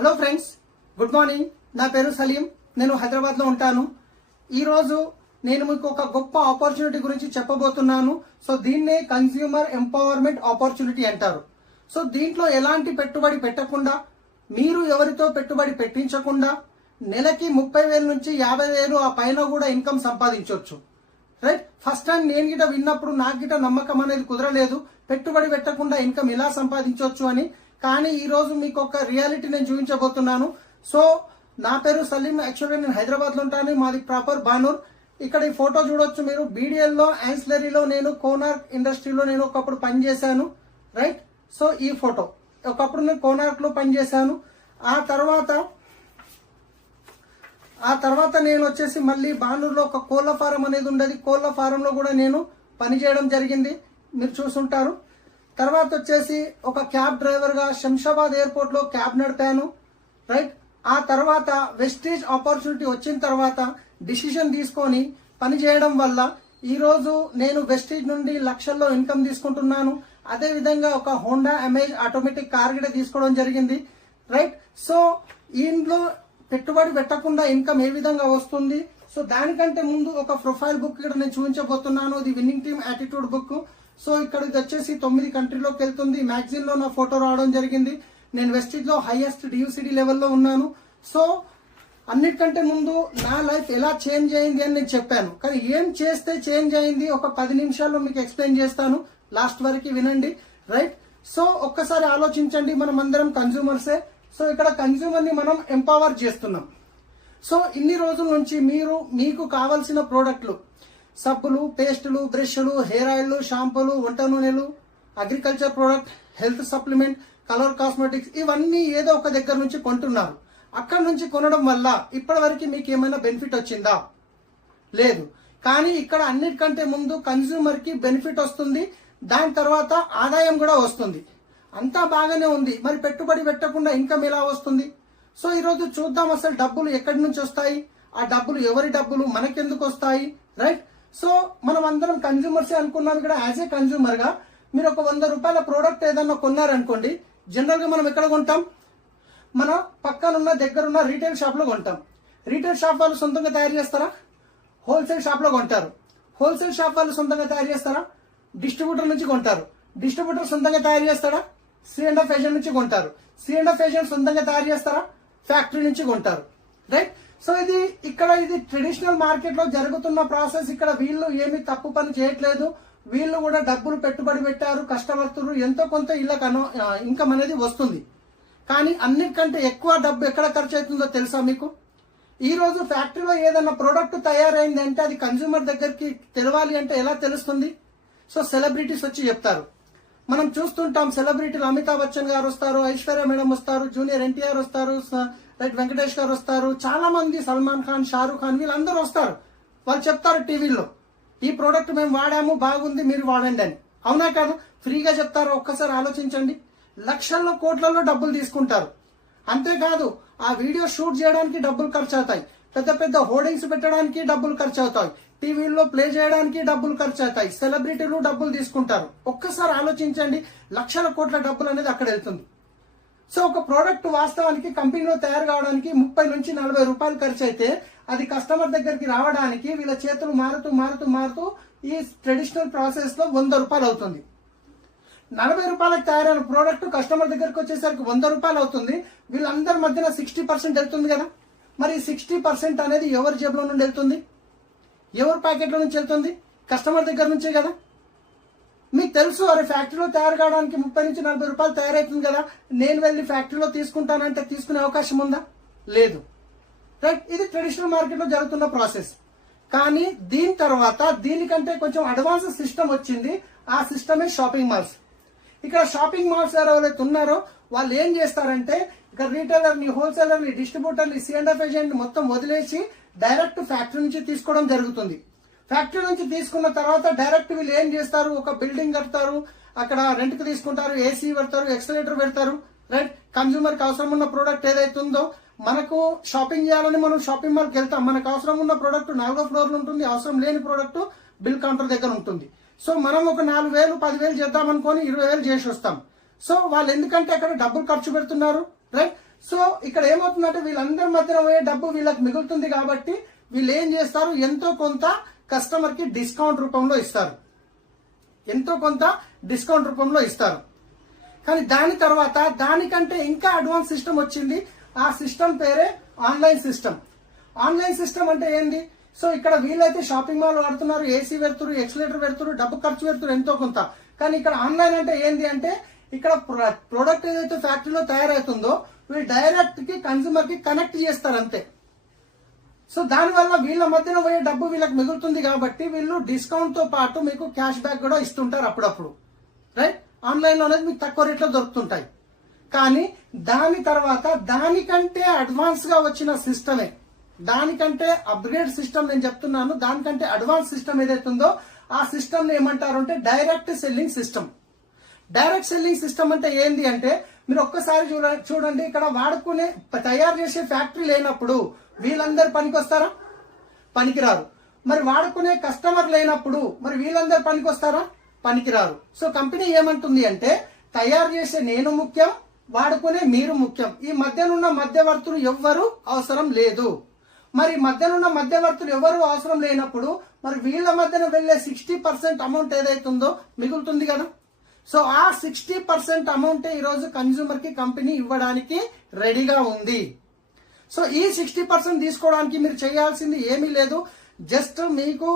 Hello friends, good morning. నా పేరు సలీం. నేను హైదరాబాద్లో ఉంటాను. ఈరోజు నేను మీకు ఒక గొప్ప ఆపర్చునిటీ గురించి చెప్పబోతున్నాను. సో దీన్నే కన్స్యూమర్ ఎంపవర్మెంట్ ఆపర్చునిటీ అంటారు. సో దీంట్లో ఎలాంటి పెట్టుబడి పెట్టకుండా, మీరు ఎవరితో పెట్టుబడి పెట్టించకుండా నెలకి 30,000 నుంచి 50,000 ఆ పైన కూడా ఇన్కమ్ సంపాదించవచ్చు. రైట్. ఫస్ట్ టైం నేను గిట విన్నప్పుడు నాకు గిట నమ్మకం అనేది కుదరలేదు, పెట్టుబడి పెట్టకుండా ఇన్కమ్ ఎలా సంపాదించవచ్చు అని. కానీ ఈ రోజు మీకు ఒక రియాలిటీ నేను చూపించబోతున్నాను. సో నా పేరు సలీం. యాక్చువల్గా నేను హైదరాబాద్ లో ఉంటాను. మాది ప్రాపర్ బానూర్. ఇక్కడ ఈ ఫోటో చూడొచ్చు మీరు. BDL లో యాన్సిలరీలో నేను కోనార్క్ ఇండస్ట్రీలో నేను ఒకప్పుడు పనిచేశాను. రైట్. సో ఈ ఫోటో ఒకప్పుడు నేను కోనార్క్ లో పనిచేశాను. ఆ తర్వాత నేను వచ్చేసి మళ్ళీ బానూరులో ఒక కోళ్ల ఫారం అనేది ఉండేది. కోళ్ల ఫారంలో కూడా నేను పనిచేయడం జరిగింది, మీరు చూసుంటారు. తర్వాత వచ్చేసి ఒక క్యాబ్ డ్రైవర్ గా శంషాబాద్ ఎయిర్పోర్ట్ లో క్యాబ్ నడిపాను. రైట్. ఆ తర్వాత వెస్టీజ్ ఆపర్చునిటీ వచ్చిన తర్వాత డిసిషన్ తీసుకొని పని చేయడం వల్ల ఈ రోజు నేను వెస్టీజ్ నుండి లక్షల్లో ఇన్కమ్ తీసుకుంటున్నాను. అదే విధంగా ఒక హోండా అమేజ్ ఆటోమేటిక్ కార్ కూడా తీసుకోవడం జరిగింది. రైట్. సో ఇంట్లో పెట్టుబడి పెట్టకుండా ఇన్కమ్ ఏ విధంగా వస్తుంది, సో దానికంటే ముందు ఒక ప్రొఫైల్ బుక్ ఇక్కడ నేను చూపించబోతున్నాను. ఇది winning team attitude book. So ఇక్కడ ఇది వచ్చేసి 9 కంట్రీలోకి వెళ్తుంది. మ్యాగజైన్ లో నా ఫోటో రావడం జరిగింది. నేను వెస్టీజ్ లో హైయెస్ట్ DUCD లెవెల్లో ఉన్నాను. సో అన్నిటికంటే ముందు నా లైఫ్ ఎలా చేంజ్ అయింది అని నేను చెప్పాను. కానీ ఏం చేస్తే చేంజ్ అయింది ఒక 10 నిమిషాల్లో మీకు ఎక్స్ప్లెయిన్ చేస్తాను. లాస్ట్ వరకు వినండి. రైట్. సో ఒక్కసారి ఆలోచించండి, మనం అందరం కన్స్యూమర్సే. సో ఇక్కడ కన్స్యూమర్ ని మనం ఎంపవర్ చేస్తున్నాం. సో ఇన్ని రోజుల నుంచి మీకు కావాల్సిన ప్రోడక్ట్లు, సబ్బులు, పేస్టులు, బ్రష్లు, హెయిర్ ఆయిల్, షాంపూలు, వంట నూనెలు, agriculture product, health supplement, colour cosmetics, ఇవన్నీ ఏదో ఒక దగ్గర నుంచి కొంటున్నారు. అక్కడ నుంచి కొనడం వల్ల ఇప్పటి వరకు మీకు ఏమైనా బెనిఫిట్ వచ్చిందా? లేదు. కానీ ఇక్కడ అన్నిటికంటే ముందు కన్స్యూమర్ కి బెనిఫిట్ వస్తుంది, దాని తర్వాత ఆదాయం కూడా వస్తుంది. అంతా బాగానే ఉంది. మరి పెట్టుబడి పెట్టకుండా ఇన్కమ్ ఎలా వస్తుంది? సో ఈరోజు చూద్దాం అసలు డబ్బులు ఎక్కడి నుంచి వస్తాయి, ఆ డబ్బులు ఎవరి డబ్బులు, మనకెందుకు వస్తాయి. రైట్. సో మనం అందరం కన్స్యూమర్సే అనుకున్నాం. ఇక్కడ యాజ్ ఏ కన్స్యూమర్ గా మీరు ఒక 100 రూపాయల ప్రోడక్ట్ ఏదన్నా కొన్నారనుకోండి, జనరల్ గా మనం ఎక్కడ కొంటాం? మన పక్కనున్న దగ్గరున్న రీటైల్ షాప్ లో కొంటాం. రీటైల్ షాప్ వాళ్ళు సొంతంగా తయారు చేస్తారా? హోల్సేల్ షాప్ లో కొంటారు. హోల్సేల్ షాప్ వాళ్ళు సొంతంగా తయారు చేస్తారా? డిస్ట్రిబ్యూటర్ నుంచి కొంటారు. డిస్ట్రిబ్యూటర్ సొంతంగా తయారు చేస్తారా? C&F ఏజెంట్ నుంచి కొంటారు. C&F ఏజెంట్ సొంతంగా తయారు చేస్తారా? ఫ్యాక్టరీ నుంచి కొంటారు. రైట్. సో ఇది ట్రెడిషనల్ మార్కెట్ లో జరుగుతున్న ప్రాసెస్. ఇక్కడ వీళ్ళు ఏమి తప్పు పని చేయట్లేదు. వీళ్ళు కూడా డబ్బులు పెట్టుబడి పెట్టారు, కష్టపడుతున్నారు, ఎంతో కొంత ఇళ్ళకి ఇన్కమ్ అనేది వస్తుంది. కానీ అన్నిటికంటే ఎక్కువ డబ్బు ఎక్కడ ఖర్చు అవుతుందో తెలుసా మీకు? ఈ రోజు ఫ్యాక్టరీలో ఏదైనా ప్రోడక్ట్ తయారైంది అంటే అది కన్స్యూమర్ దగ్గరికి తెలవాలి అంటే ఎలా తెలుస్తుంది? సో సెలబ్రిటీస్ వచ్చి చెప్తారు. మనం చూస్తుంటాం, సెలబ్రిటీలు అమితాబ్ బచ్చన్ గారు వస్తారు, ఐశ్వర్య మేడం వస్తారు, జూనియర్ NTR వస్తారు, రైట్, వెంకటేష్ గారు వస్తారు, చాలా మంది, సల్మాన్ ఖాన్, షారూక్ ఖాన్, వీళ్ళందరూ వస్తారు. వాళ్ళు చెప్తారు టీవీలో, ఈ ప్రోడక్ట్ మేము వాడాము, బాగుంది, మీరు వాడండి అని. అవునా కాదు? ఫ్రీగా చెప్తారు. ఒక్కసారి ఆలోచించండి. లక్షల్లో కోట్లలో డబ్బులు తీసుకుంటారు. అంతేకాదు ఆ వీడియో షూట్ చేయడానికి డబ్బులు ఖర్చు అవుతాయి. పెద్ద పెద్ద హోర్డింగ్స్ పెట్టడానికి డబ్బులు ఖర్చు అవుతాయి. టీవీల్లో ప్లే చేయడానికి డబ్బులు ఖర్చు అవుతాయి. సెలబ్రిటీలు డబ్బులు తీసుకుంటారు. ఒక్కసారి ఆలోచించండి, లక్షల కోట్ల డబ్బులు అనేది అక్కడ వెళ్తుంది. సో ఒక ప్రోడక్ట్ వాస్తవానికి కంపెనీలో తయారు కావడానికి 30 నుంచి 40 రూపాయలు ఖర్చు అయితే అది కస్టమర్ దగ్గరికి రావడానికి వీళ్ళ చేతులు మారుతూ ఈ ట్రెడిషనల్ ప్రాసెస్ లో 100 రూపాయలు అవుతుంది. 40 రూపాయలకు తయారైన ప్రోడక్ట్ కస్టమర్ దగ్గరికి వచ్చేసరికి 100 రూపాయలు అవుతుంది. వీళ్ళందరి మధ్యన 60% వెళ్తుంది కదా. మరి 60% అనేది ఎవరి జేబులో నుండి వెళ్తుంది? ఎవరి ప్యాకెట్లో నుంచి వెళ్తుంది? కస్టమర్ దగ్గర నుంచే కదా. మీకు తెలుసు, అరే ఫ్యాక్టరీలో తయారు కావడానికి 30 నుంచి 40 రూపాయలు తయారవుతుంది కదా, నేను వెళ్ళి ఫ్యాక్టరీలో తీసుకుంటానంటే తీసుకునే అవకాశం ఉందా? లేదు. రైట్. ఇది ట్రెడిషనల్ మార్కెట్ లో జరుగుతున్న ప్రాసెస్. కానీ దీని తర్వాత దీనికంటే కొంచెం అడ్వాన్స్ సిస్టమ్ వచ్చింది. ఆ సిస్టమే షాపింగ్ మాల్స్. ఇక్కడ షాపింగ్ మాల్స్ ఎవరైతే ఉన్నారో వాళ్ళు ఏం చేస్తారంటే ఇక్కడ రీటైలర్ ని, హోల్సేలర్ ని, డిస్ట్రిబ్యూటర్ ని, C&F ఏజెంట్ మొత్తం వదిలేసి డైరెక్ట్ ఫ్యాక్టరీ నుంచి తీసుకోవడం జరుగుతుంది. ఫ్యాక్టరీ నుంచి తీసుకున్న తర్వాత డైరెక్ట్ వీళ్ళు ఏం చేస్తారు, ఒక బిల్డింగ్ కడతారు, అక్కడ రెంట్ కి తీసుకుంటారు, AC పెడతారు, ఎక్సలేటర్ పెడతారు. రైట్. కన్స్యూమర్ కి అవసరం ఉన్న ప్రోడక్ట్ ఏదైతే ఉందో, మనకు షాపింగ్ చేయాలని మనం షాపింగ్ మాల్కి వెళ్తాం. మనకు అవసరం ఉన్న ప్రోడక్ట్ 4వ ఫ్లోర్ లో ఉంటుంది, అవసరం లేని ప్రోడక్ట్ బిల్ కౌంటర్ దగ్గర ఉంటుంది. సో మనం ఒక 4,000 10,000 చేద్దాం అనుకొని 20,000 చేసి వస్తాం. సో వాళ్ళు ఎందుకంటే అక్కడ డబ్బులు ఖర్చు పెడుతున్నారు. రైట్. సో ఇక్కడ ఏమవుతుందంటే వీళ్ళందరి మధ్యన పోయే డబ్బు వీళ్ళకి మిగులుతుంది కాబట్టి వీళ్ళు ఏం చేస్తారు, ఎంతో కొంత కస్టమర్ కి డిస్కౌంట్ రూపంలో ఇస్తారు, ఎంతో కొంత డిస్కౌంట్ రూపంలో ఇస్తారు. కానీ దాని తర్వాత దానికంటే ఇంకా అడ్వాన్స్ సిస్టమ్ వచ్చింది. ఆ సిస్టమ్ పేరే ఆన్లైన్ సిస్టమ్. ఆన్లైన్ సిస్టమ్ అంటే ఏంది? సో ఇక్కడ వీళ్ళైతే షాపింగ్ మాల్ వాడుతున్నారు, ఏసీ పెడుతున్నారు, ఎక్స్లేటర్ పెడుతున్నారు, డబ్బు ఖర్చు పెడుతున్నారు ఎంతో కొంత. కానీ ఇక్కడ ఆన్లైన్ అంటే ఏంది అంటే ఇక్కడ ప్రోడక్ట్ ఏదైతే ఫ్యాక్టరీలో తయారవుతుందో వీళ్ళు డైరెక్ట్ కి కన్స్యూమర్ కి కనెక్ట్ చేస్తారు అంతే. సో దానివల్ల వీళ్ళ మధ్యన పోయే డబ్బు వీళ్ళకి మిగులుతుంది కాబట్టి వీళ్ళు డిస్కౌంట్ తో పాటు మీకు క్యాష్ బ్యాక్ కూడా ఇస్తుంటారు అప్పుడప్పుడు, రైట్? ఆన్లైన్ లో అనేది మీకు తక్కువ రేట్లో దొరుకుతుంటాయి. కానీ దాని తర్వాత దానికంటే అడ్వాన్స్ గా వచ్చిన సిస్టమే, దానికంటే అప్గ్రేడ్ సిస్టమ్ నేను చెప్తున్నాను, దానికంటే అడ్వాన్స్ సిస్టమ్ ఏదైతుందో ఆ సిస్టమ్ ని ఏమంటారు అంటే direct selling system. Direct selling system అంటే ఏంది అంటే మీరు ఒక్కసారి చూడండి, ఇక్కడ వాడుకునే తయారు చేసే ఫ్యాక్టరీ లేనప్పుడు వీళ్ళందరూ పనికొస్తారా? పనికిరారు. మరి వాడుకునే కస్టమర్ లేనప్పుడు మరి వీళ్ళందరూ పనికొస్తారా? పనికిరారు. సో కంపెనీ ఏమంటుంది అంటే తయారు చేసే నేను ముఖ్యం, వాడుకునే మీరు ముఖ్యం, ఈ మధ్యనున్న మధ్యవర్తులు ఎవ్వరు అవసరం లేదు. మరి మధ్యనున్న మధ్యవర్తులు ఎవరు అవసరం లేనప్పుడు మరి వీళ్ళ మధ్యన వెళ్లే 60% అమౌంట్ ఏదైతుందో మిగులుతుంది కదా. సో ఆ 60% అమౌంట్ ఈ రోజు కన్స్యూమర్ కి కంపెనీ ఇవ్వడానికి రెడీగా ఉంది. సో ఈ 60% తీసుకోవడానికి మీరు చేయాల్సింది ఏమీ లేదు. జస్ట్ మీకు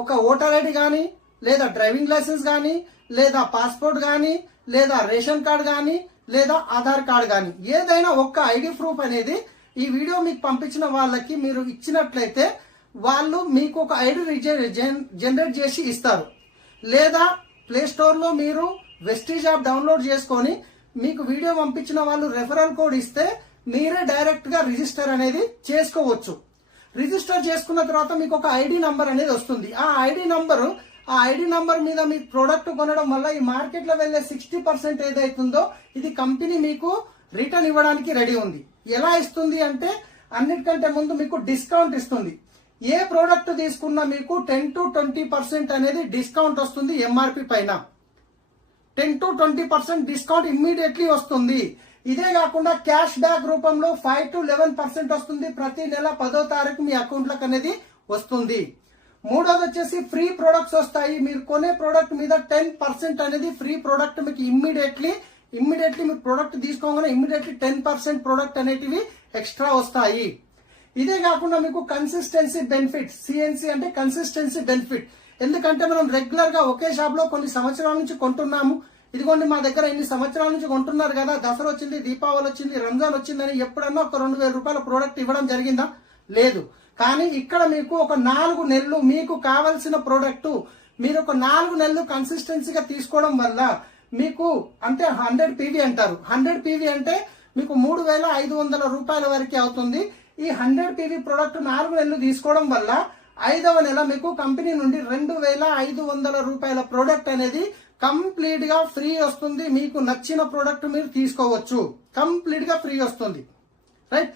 ఒక ఓటర్ ఐడి కానీ, లేదా డ్రైవింగ్ లైసెన్స్ కానీ, లేదా పాస్పోర్ట్ కానీ, లేదా రేషన్ కార్డ్ కానీ, లేదా ఆధార్ కార్డ్ కానీ, ఏదైనా ఒక్క ఐడి ప్రూఫ్ అనేది ఈ వీడియో మీకు పంపించిన వాళ్ళకి మీరు ఇచ్చినట్లయితే వాళ్ళు మీకు ఒక ఐడి జనరేట్ చేసి ఇస్తారు. లేదా ప్లే స్టోర్ లో మీరు వెస్టీజ్ యాప్ డౌన్లోడ్ చేసుకొని మీకు వీడియో పంపించిన వాళ్ళు రెఫరల్ కోడ్ ఇస్తే మీరే డైరెక్ట్ గా రిజిస్టర్ అనేది చేసుకోవచ్చు. రిజిస్టర్ చేసుకున్న తర్వాత మీకు ఒక ఐడి నంబర్ అనేది వస్తుంది. ఆ ఐడి నంబర్ మీద మీ ప్రోడక్ట్ కొనడం వల్ల ఈ మార్కెట్ లో వెళ్లే 60% ఏదైతుందో ఇది కంపెనీ మీకు రిటర్న్ ఇవ్వడానికి రెడీ ఉంది. ఎలా ఇస్తుంది అంటే అన్నిటికంటే ముందు మీకు డిస్కౌంట్ ఇస్తుంది. ఏ ప్రోడక్ట్ తీసుకున్నా మీకు 10 to 20% అనేది డిస్కౌంట్ వస్తుంది. ఎంఆర్పి పైన 10 to 20% డిస్కౌంట్ ఇమ్మీడియట్లీ వస్తుంది. ఇదే కాకుండా క్యాష్ బ్యాక్ రూపంలో 5 to 11% వస్తుంది. ప్రతి నెల 10వ తారీఖు మీ అకౌంట్లకు అనేది వస్తుంది. మూడోది వచ్చేసి ఫ్రీ ప్రొడక్ట్స్ వస్తాయి. మీరు కొనే ప్రోడక్ట్ మీద 10% అనేది ఫ్రీ ప్రొడక్ట్ మీకు ఇమ్మీడియట్లీ మీరు ప్రొడక్ట్ తీసుకోగానే ఇమ్మీడియట్లీ 10% ప్రొడక్ట్ అనేటివి ఎక్స్ట్రా వస్తాయి. ఇదే కాకుండా మీకు కన్సిస్టెన్సీ బెనిఫిట్, సిఎన్సి అంటే కన్సిస్టెన్సీ బెనిఫిట్. ఎందుకంటే మనం రెగ్యులర్ గా ఒకే షాప్ లో కొన్ని సంవత్సరాల నుంచి కొంటున్నాము. ఇదిగోండి మా దగ్గర ఇన్ని సంవత్సరాల నుంచి కొంటున్నారు కదా, దసరా వచ్చింది, దీపావళి వచ్చింది, రంజాన్ వచ్చిందని ఎప్పుడన్నా ఒక 2000 రూపాయల ప్రోడక్ట్ ఇవ్వడం జరిగిందా? లేదు. కానీ ఇక్కడ మీకు ఒక 4 నెలలు మీకు కావలసిన ప్రోడక్ట్ మీరు ఒక 4 నెలలు కన్సిస్టెన్సీగా తీసుకోవడం వల్ల మీకు అంటే 100 PV అంటారు. 100 PV అంటే మీకు 3500 రూపాయల వరకు అవుతుంది. ఈ 100 PV ప్రోడక్ట్ 4 నెలలు తీసుకోవడం వల్ల 5వ నెల మీకు కంపెనీ నుండి 2500 రూపాయల ప్రోడక్ట్ అనేది కంప్లీట్ గా ఫ్రీ వస్తుంది. మీకు నచ్చిన ప్రోడక్ట్ మీరు తీసుకోవచ్చు, కంప్లీట్ గా ఫ్రీ వస్తుంది, రైట్?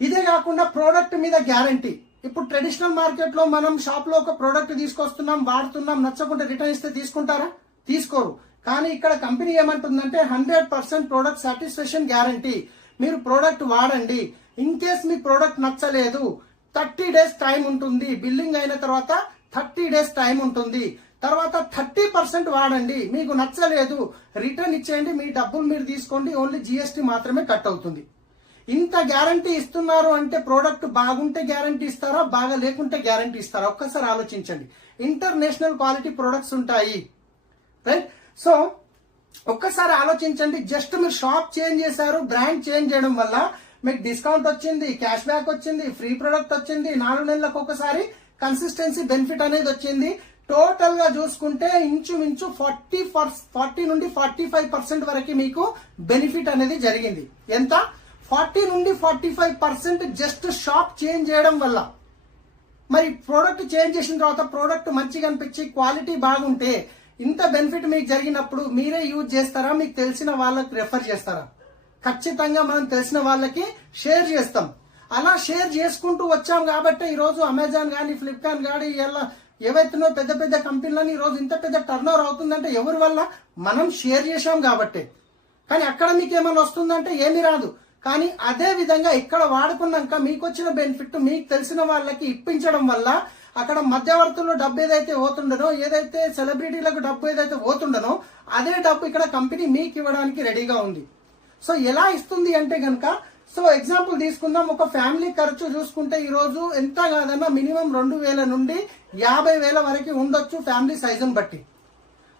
ఇదే కాకుండా ప్రోడక్ట్ మీద గ్యారంటీ. ఇప్పుడు ట్రెడిషనల్ మార్కెట్ లో మనం షాప్ లో ఒక ప్రోడక్ట్ తీసుకొస్తున్నాం, వాడుతున్నాం, నచ్చకుంటే రిటర్న్ ఇస్తే తీసుకుంటారా? తీసుకోరు. కానీ ఇక్కడ కంపెనీ ఏమంటుందంటే 100% ప్రోడక్ట్ సాటిస్ఫాక్షన్ గ్యారంటీ. మీరు ప్రోడక్ట్ వాడండి, ఇన్ కేస్ మీ ప్రోడక్ట్ నచ్చలేదు 30 డేస్ టైం ఉంటుంది. బిల్లింగ్ అయిన తర్వాత 30 డేస్ టైం ఉంటుంది. తర్వాత 30% వాడండి, మీకు నచ్చలేదు రిటర్న్ ఇచ్చేయండి, మీ డబ్బులు మీరు తీసుకోండి, ఓన్లీ GST మాత్రమే కట్ అవుతుంది. ఇంత గ్యారంటీ ఇస్తున్నారు అంటే ప్రోడక్ట్ బాగుంటే గ్యారంటీ ఇస్తారా, బాగా లేకుంటే గ్యారంటీ ఇస్తారా? ఒక్కసారి ఆలోచించండి. ఇంటర్నేషనల్ క్వాలిటీ ప్రొడక్ట్స్ ఉంటాయి, రైట్? సో ఒక్కసారి ఆలోచించండి. జస్ట్ మీరు షాప్ చేంజ్ చేశారు, బ్రాండ్ చేంజ్ చేయడం వల్ల మీకు డిస్కౌంట్ వచ్చింది, క్యాష్ బ్యాక్ వచ్చింది, ఫ్రీ ప్రొడక్ట్ వచ్చింది, 4 నెలలకు ఒకసారి కన్సిస్టెన్సీ బెనిఫిట్ అనేది వచ్చింది. టోటల్ గా చూసుకుంటే ఇంచుమించు 40 నుండి 45% వరకు మీకు బెనిఫిట్ అనేది జరిగింది. ఎంత? 40 నుండి 45% జస్ట్ షాప్ చేంజ్ చేయడం వల్ల. మరి ప్రోడక్ట్ చేంజ్ చేసిన తర్వాత ప్రోడక్ట్ మంచిగా అనిపించి క్వాలిటీ బాగుంటే ఇంత బెనిఫిట్ మీకు జరిగినప్పుడు మీరే యూజ్ చేస్తారా, మీకు తెలిసిన వాళ్ళకి రెఫర్ చేస్తారా? ఖచ్చితంగా మనం తెలిసిన వాళ్ళకి షేర్ చేస్తాం. అలా షేర్ చేసుకుంటూ వచ్చాం కాబట్టి ఈ రోజు అమెజాన్ కానీ, ఫ్లిప్కార్ట్ కానీ, ఏవైతున్నాయో పెద్ద పెద్ద కంపెనీలని ఈ రోజు ఇంత పెద్ద టర్న్ ఓవర్ అవుతుందంటే ఎవరి వల్ల? మనం షేర్ చేశాం కాబట్టి. కానీ అక్కడ మీకు ఏమైనా వస్తుందంటే ఏమీ రాదు. కానీ అదే విధంగా ఇక్కడ వాడుకున్నాక మీకు వచ్చిన బెనిఫిట్ మీకు తెలిసిన వాళ్ళకి ఇప్పించడం వల్ల అక్కడ మధ్యవర్తుల్లో డబ్బు ఏదైతే పోతుండనో, ఏదైతే సెలబ్రిటీలకు డబ్బు ఏదైతే పోతుండనో అదే డబ్బు ఇక్కడ కంపెనీ మీకు ఇవ్వడానికి రెడీగా ఉంది. సో ఎలా ఇస్తుంది అంటే గనక, సో ఎగ్జాంపుల్ తీసుకుందాం. ఒక ఫ్యామిలీ ఖర్చు చూసుకుంటే ఈ రోజు ఎంత కాదన్నా మినిమం 2,000 నుండి 50,000 వరకు ఉండొచ్చు ఫ్యామిలీ సైజుని బట్టి.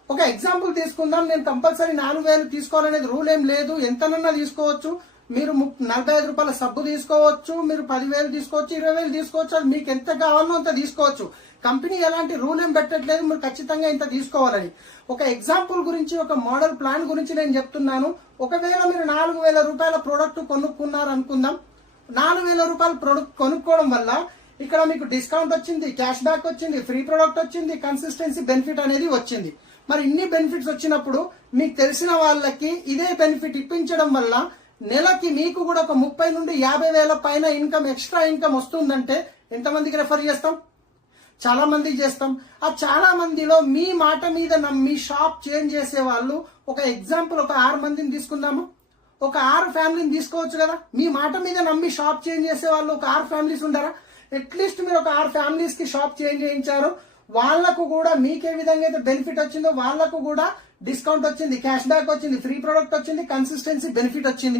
ఒక ఎగ్జాంపుల్ తీసుకుందాం. నేను కంపల్సరీ 4,000 తీసుకోవాలనేది రూల్ ఏం లేదు, ఎంతనన్నా తీసుకోవచ్చు. మీరు 45 రూపాయల సబ్బు తీసుకోవచ్చు, మీరు 10,000 తీసుకోవచ్చు, 20,000 తీసుకోవచ్చు. అది మీకు ఎంత కావాలో అంత తీసుకోవచ్చు. కంపెనీ ఎలాంటి రూల్ ఏం పెట్టట్లేదు మీరు ఖచ్చితంగా ఇంత తీసుకోవాలని. ఒక ఎగ్జాంపుల్ గురించి, ఒక మోడల్ ప్లాన్ గురించి నేను చెప్తున్నాను. ఒకవేళ మీరు 4,000 రూపాయల ప్రోడక్ట్ కొనుక్కున్నారు అనుకుందాం. 4,000 రూపాయల ప్రోడక్ట్ కొనుక్కోవడం వల్ల ఇక్కడ మీకు డిస్కౌంట్ వచ్చింది, క్యాష్ బ్యాక్ వచ్చింది, ఫ్రీ ప్రోడక్ట్ వచ్చింది, కన్సిస్టెన్సీ బెనిఫిట్ అనేది వచ్చింది. మరి ఇన్ని బెనిఫిట్స్ వచ్చినప్పుడు మీకు తెలిసిన వాళ్ళకి ఇదే బెనిఫిట్ ఇప్పించడం వల్ల నెలకి మీకు కూడా ఒక 30 నుండి 50,000 పైన ఇన్కమ్, ఎక్స్ట్రా ఇన్కమ్ వస్తుందంటే ఎంతమందికి రెఫర్ చేస్తాం? చాలా మందికి చేస్తాం. ఆ చాలా మందిలో మీ మాట మీద నమ్మి షాప్ చేంజ్ చేసే వాళ్ళు, ఒక ఎగ్జాంపుల్ ఒక 6 మందిని తీసుకుందాము. ఒక 6 ఫ్యామిలీని తీసుకోవచ్చు కదా. మీ మాట మీద నమ్మి షాప్ చేంజ్ చేసే వాళ్ళు ఒక 6 ఫ్యామిలీస్ ఉండరా? అట్లీస్ట్ మీరు ఒక 6 ఫ్యామిలీస్ కి షాప్ చేంజ్ చేయించారు. వాళ్లకు కూడా మీకే విధంగా అయితే బెనిఫిట్ వచ్చిందో వాళ్లకు కూడా డిస్కౌంట్ వచ్చింది, క్యాష్ బ్యాక్ వచ్చింది, ఫ్రీ ప్రొడక్ట్ వచ్చింది, కన్సిస్టెన్సీ బెనిఫిట్ వచ్చింది.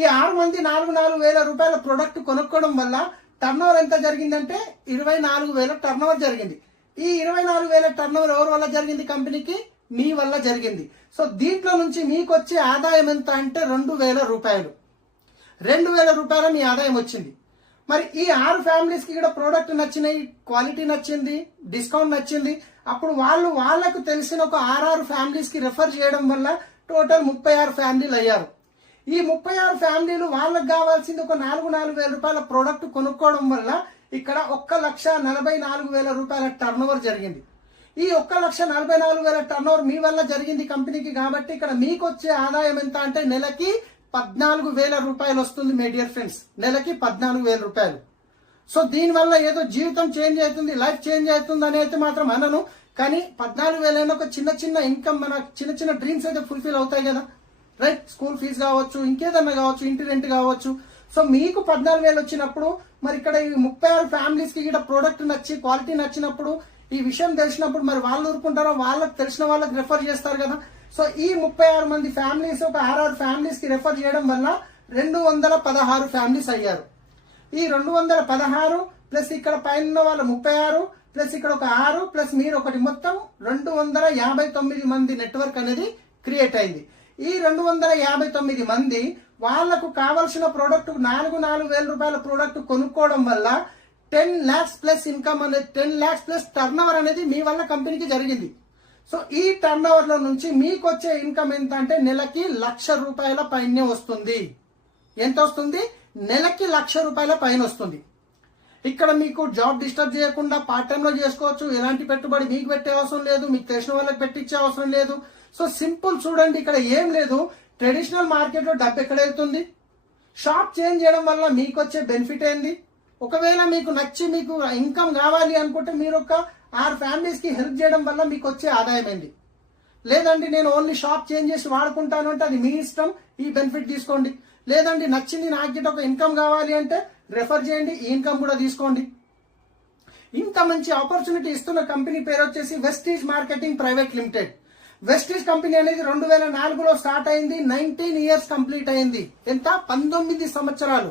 ఈ 6 మంది 4,000 రూపాయల ప్రొడక్ట్ కొనుక్కోవడం వల్ల టర్నోవర్ ఎంత జరిగిందంటే 24,000 టర్నోవర్ జరిగింది. ఈ 24,000 టర్నోవర్ ఎవరి వల్ల జరిగింది? కంపెనీకి, మీ వల్ల జరిగింది. సో దీంట్లో నుంచి మీకు వచ్చే ఆదాయం ఎంత అంటే 2,000 రూపాయలు. 2,000 రూపాయల మీ ఆదాయం వచ్చింది. మరి ఈ 6 ఫ్యామిలీస్ కి కూడా ప్రోడక్ట్ నచ్చినాయి, క్వాలిటీ నచ్చింది, డిస్కౌంట్ నచ్చింది. అప్పుడు వాళ్ళకు తెలిసిన ఒక 6 ఫ్యామిలీస్ కి రెఫర్ చేయడం వల్ల టోటల్ 36 ఫ్యామిలీలు అయ్యారు. ఈ 36 ఫ్యామిలీలు వాళ్ళకి కావాల్సింది ఒక 4,000 రూపాయల ప్రోడక్ట్ కొనుక్కోవడం వల్ల ఇక్కడ 1,44,000 రూపాయల టర్నోవర్ జరిగింది. ఈ 1,44,000 టర్నోవర్ మీ వల్ల జరిగింది కంపెనీకి. కాబట్టి ఇక్కడ మీకు వచ్చే ఆదాయం ఎంత అంటే నెలకి 14,000 రూపాయలు వస్తుంది. మై డియర్ ఫ్రెండ్స్, నెలకి 14,000 రూపాయలు. సో దీనివల్ల ఏదో జీవితం చేంజ్ అవుతుంది, లైఫ్ చేంజ్ అవుతుంది అని అయితే మాత్రం అనను. కానీ 14,000 ఒక చిన్న ఇన్కమ్, మన చిన్న డ్రీమ్స్ అయితే ఫుల్ఫిల్ అవుతాయి కదా, రైట్? స్కూల్ ఫీజు కావచ్చు, ఇంకేదన్నా కావచ్చు, ఇంటి రెంట్ కావచ్చు. సో మీకు 14,000 వచ్చినప్పుడు మరి ఇక్కడ ఈ 36 ఫ్యామిలీస్ కి ఇక్కడ ప్రోడక్ట్ నచ్చి, క్వాలిటీ నచ్చినప్పుడు, ఈ విషయం తెలిసినప్పుడు మరి వాళ్ళు ఊరుకుంటారో, వాళ్ళకి తెలిసిన వాళ్ళకి రెఫర్ చేస్తారు కదా. సో ఈ 36 మంది ఫ్యామిలీస్ ఒక 6 ఫ్యామిలీస్ కి రెఫర్ చేయడం వల్ల 216 ఫ్యామిలీస్ అయ్యారు. ఈ 216 ప్లస్ ఇక్కడ పైన వాళ్ళ 36 ప్లస్ ఇక్కడ ఒక 6 ప్లస్ మీరు ఒకటి, మొత్తం 259 మంది నెట్వర్క్ అనేది క్రియేట్ అయింది. ఈ 259 మంది వాళ్లకు కావాల్సిన ప్రోడక్ట్ 4,000 రూపాయల ప్రోడక్ట్ కొనుక్కోవడం వల్ల 10 lakhs ప్లస్ ఇన్కమ్ అనేది, 10 lakhs ప్లస్ టర్న్ ఓవర్ అనేది మీ వల్ల కంపెనీకి జరిగింది. సో ఈ టర్న్ ఓవర్ లో నుంచి మీకు వచ్చే ఇన్కమ్ ఎంత అంటే నెలకి 1,00,000 రూపాయల పైనే వస్తుంది. ఎంత వస్తుంది? నెలకి 1,00,000 రూపాయల పైన వస్తుంది. ఇక్కడ మీకు జాబ్ డిస్టర్బ్ చేయకుండా పార్ట్ టైం లో చేసుకోవచ్చు. ఎలాంటి పెట్టుబడి మీకు పెట్టే అవసరం లేదు, మీకు తెలిసిన వాళ్ళకి పెట్టించే అవసరం లేదు. సో సింపుల్ చూడండి, ఇక్కడ ఏం లేదు. ట్రెడిషనల్ మార్కెట్ లో డబ్బు ఎక్కడ వెళ్తుంది? షాప్ చేంజ్ చేయడం వల్ల మీకు వచ్చే బెనిఫిట్ ఏంది? ఒకవేళ మీకు నచ్చి మీకు ఇన్కమ్ కావాలి అనుకుంటే మీరు ఒక 6 ఫ్యామిలీస్ కి హెల్ప్ చేయడం వల్ల మీకు వచ్చే ఆదాయం ఏంది? లేదండి నేను ఓన్లీ షాప్ చేంజ్ చేసి వాడుకుంటాను అంటే అది మీ ఇష్టం, ఈ బెనిఫిట్ తీసుకోండి. లేదండి నచ్చింది నాకు ఒక ఇన్కమ్ కావాలి అంటే రెఫర్ చేయండి, ఈ ఇన్కమ్ కూడా తీసుకోండి. ఇంత మంచి ఆపర్చునిటీ ఇస్తున్న కంపెనీ పేరు వచ్చేసి Vestige marketing private limited. Vestige company అనేది 2004లో స్టార్ట్ అయింది. 19 years కంప్లీట్ అయింది. ఎంత? 19 సంవత్సరాలు.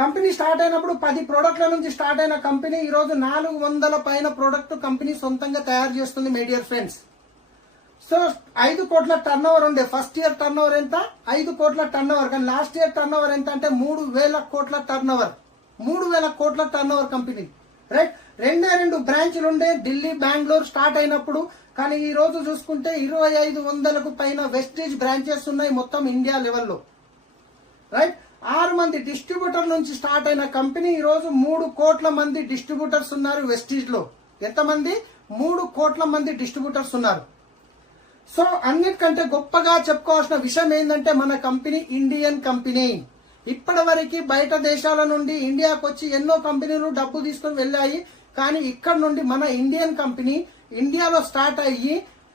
కంపెనీ స్టార్ట్ అయినప్పుడు 10 ప్రోడక్ట్ల నుంచి స్టార్ట్ అయిన కంపెనీ ఈ రోజు 400 పైన ప్రోడక్ట్ కంపెనీ సొంతంగా తయారు చేస్తుంది. మై డియర్ ఫ్రెండ్స్, సో 5 కోట్ల టర్న్ ఓవర్ ఉండే. ఫస్ట్ ఇయర్ టర్న్ ఓవర్ ఎంత? 5 కోట్ల టర్న్ ఓవర్. కానీ లాస్ట్ ఇయర్ టర్న్ ఓవర్ ఎంత అంటే 3,000 కోట్ల టర్న్ ఓవర్. 3,000 కోట్ల టర్న్ ఓవర్ కంపెనీ, రైట్? 2 బ్రాంచ్లు ఉండే, ఢిల్లీ, బెంగళూరు స్టార్ట్ అయినప్పుడు. కానీ ఈ రోజు చూసుకుంటే 2,500కు పైన వెస్టీజ్ బ్రాంచెస్ ఉన్నాయి మొత్తం ఇండియా లెవెల్లో, రైట్? 6 మంది డిస్ట్రిబ్యూటర్ నుంచి స్టార్ట్ అయిన కంపెనీ ఈ రోజు 3 కోట్ల మంది డిస్ట్రిబ్యూటర్స్ ఉన్నారు వెస్టీజ్ లో. ఎంతమంది? 3 కోట్ల మంది డిస్ట్రిబ్యూటర్స్ ఉన్నారు. సో అన్నిటికంటే గొప్పగా చెప్పుకోవాల్సిన విషయం ఏంటంటే మన కంపెనీ ఇండియన్ కంపెనీ. ఇప్పటి వరకు బయట దేశాల నుండి ఇండియాకు వచ్చి ఎన్నో కంపెనీలు డబ్బు తీసుకొని వెళ్ళాయి. కానీ ఇక్కడ నుండి మన ఇండియన్ కంపెనీ ఇండియాలో స్టార్ట్ అయ్యి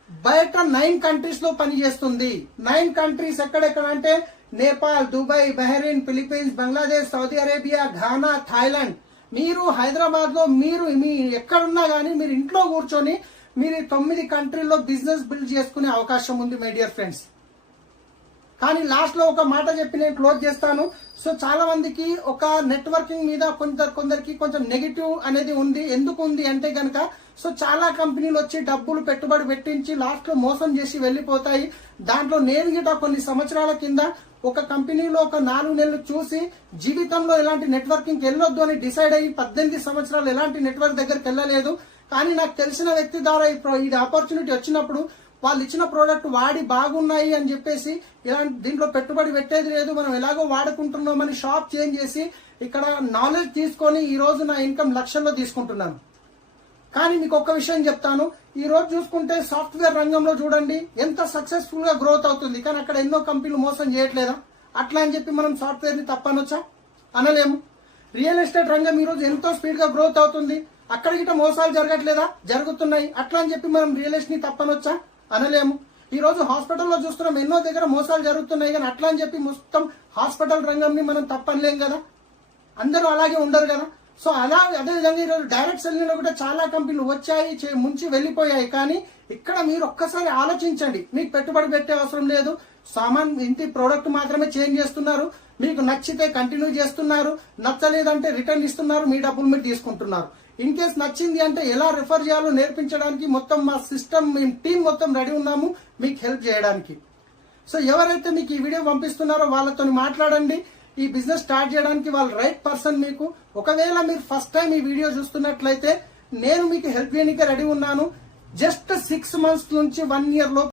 బయట 9 కంట్రీస్ లో పనిచేస్తుంది. 9 కంట్రీస్ ఎక్కడెక్కడ అంటే Nepal, Dubai, Bahrain, Philippines, Bangladesh, Saudi Arabia, Ghana, Thailand. మీరు హైదరాబాద్ లో మీరు మీ ఎక్కడున్నా గానీ మీరు ఇంట్లో కూర్చొని మీరు 9 కంట్రీల్లో బిజినెస్ బిల్డ్ చేసుకునే అవకాశం ఉంది మై డియర్ ఫ్రెండ్స్. కానీ లాస్ట్ లో ఒక మాట చెప్పి నేను క్లోజ్ చేస్తాను. సో చాలా మందికి ఒక నెట్వర్కింగ్ మీద కొందరికి కొంచెం నెగిటివ్ అనేది ఉంది. ఎందుకు ఉంది అంటే గనక సో చాలా కంపెనీలు వచ్చి డబ్బులు పెట్టుబడి పెట్టించి లాస్ట్ లో మోసం చేసి వెళ్లిపోతాయి. దాంట్లో నేను గిట కొన్ని సంవత్సరాల కింద ఒక కంపెనీలో ఒక 4 నెలలు చూసి జీవితంలో ఎలాంటి నెట్వర్కింగ్ వెళ్ళొద్దు అని డిసైడ్ అయ్యి 18 సంవత్సరాలు ఎలాంటి నెట్వర్క్ దగ్గరికి వెళ్ళలేదు. కానీ నాకు తెలిసిన వ్యక్తి ద్వారా ఈ ఆపర్చునిటీ వచ్చినప్పుడు వాళ్ళు ఇచ్చిన ప్రోడక్ట్ వాడి బాగున్నాయి అని చెప్పేసి ఇలాంటి దీంట్లో పెట్టుబడి పెట్టేది లేదు, మనం ఎలాగో వాడుకుంటున్నామని షాప్ చేంజ్ చేసి ఇక్కడ నాలెడ్జ్ తీసుకొని ఈ రోజు నా ఇన్కమ్ లక్షల్లో తీసుకుంటున్నాను. కానీ మీకు ఒక్క విషయం చెప్తాను, ఈ రోజు చూసుకుంటే సాఫ్ట్వేర్ రంగంలో చూడండి ఎంత సక్సెస్ఫుల్ గా గ్రోత్ అవుతుంది. కానీ అక్కడ ఎన్నో కంపెనీలు మోసం చేయట్లేదా? అట్లా అని చెప్పి మనం సాఫ్ట్వేర్ ని తప్పనొచ్చా? అనలేము. రియల్ ఎస్టేట్ రంగం ఈ రోజు ఎంతో స్పీడ్ గా గ్రోత్ అవుతుంది, అక్కడ గిట్ట మోసాలు జరగట్లేదా? జరుగుతున్నాయి. అట్లా అని చెప్పి మనం రియల్ ఎస్టేట్ ని తప్పనొచ్చా? అనలేము. ఈ రోజు హాస్పిటల్లో చూస్తున్నాం ఎన్నో దగ్గర మోసాలు జరుగుతున్నాయి, కానీ అట్లా అని చెప్పి మొత్తం హాస్పిటల్ రంగంని మనం తప్పనలేం కదా. అందరూ అలాగే ఉండరు కదా. సో అదే విధంగా ఈరోజు డైరెక్ట్ సెల్లింగ్ లో కూడా చాలా కంపెనీలు వచ్చాయి, ముంచి వెళ్లిపోయాయి. కానీ ఇక్కడ మీరు ఒక్కసారి ఆలోచించండి, మీకు పెట్టుబడి పెట్టే అవసరం లేదు, సామాన్ ఇంటి ప్రోడక్ట్ మాత్రమే చేంజ్ చేస్తున్నారు, మీకు నచ్చితే కంటిన్యూ చేస్తున్నారు, నచ్చలేదంటే రిటర్న్ ఇస్తున్నారు, మీ డబ్బులు మీరు తీసుకుంటున్నారు. ఇన్ కేస్ నచ్చింది అంటే ఎలా రిఫర్ చేయాలో నేర్పించడానికి మొత్తం మా సిస్టమ్ టీం మొత్తం రెడీ ఉన్నాము మీకు హెల్ప్ చేయడానికి. సో ఎవరైతే మీకు ఈ వీడియో పంపిస్తున్నారో వాళ్ళతో మాట్లాడండి. ఈ బిజినెస్ స్టార్ట్ చేయడానికి వాళ్ళు రైట్ పర్సన్ మీకు. ఒకవేళ మీరు ఫస్ట్ టైం ఈ వీడియో చూస్తున్నట్లయితే నేను మీకు హెల్ప్ చేయడానికి రెడీ ఉన్నాను. జస్ట్ 6 months నుంచి 1 year లో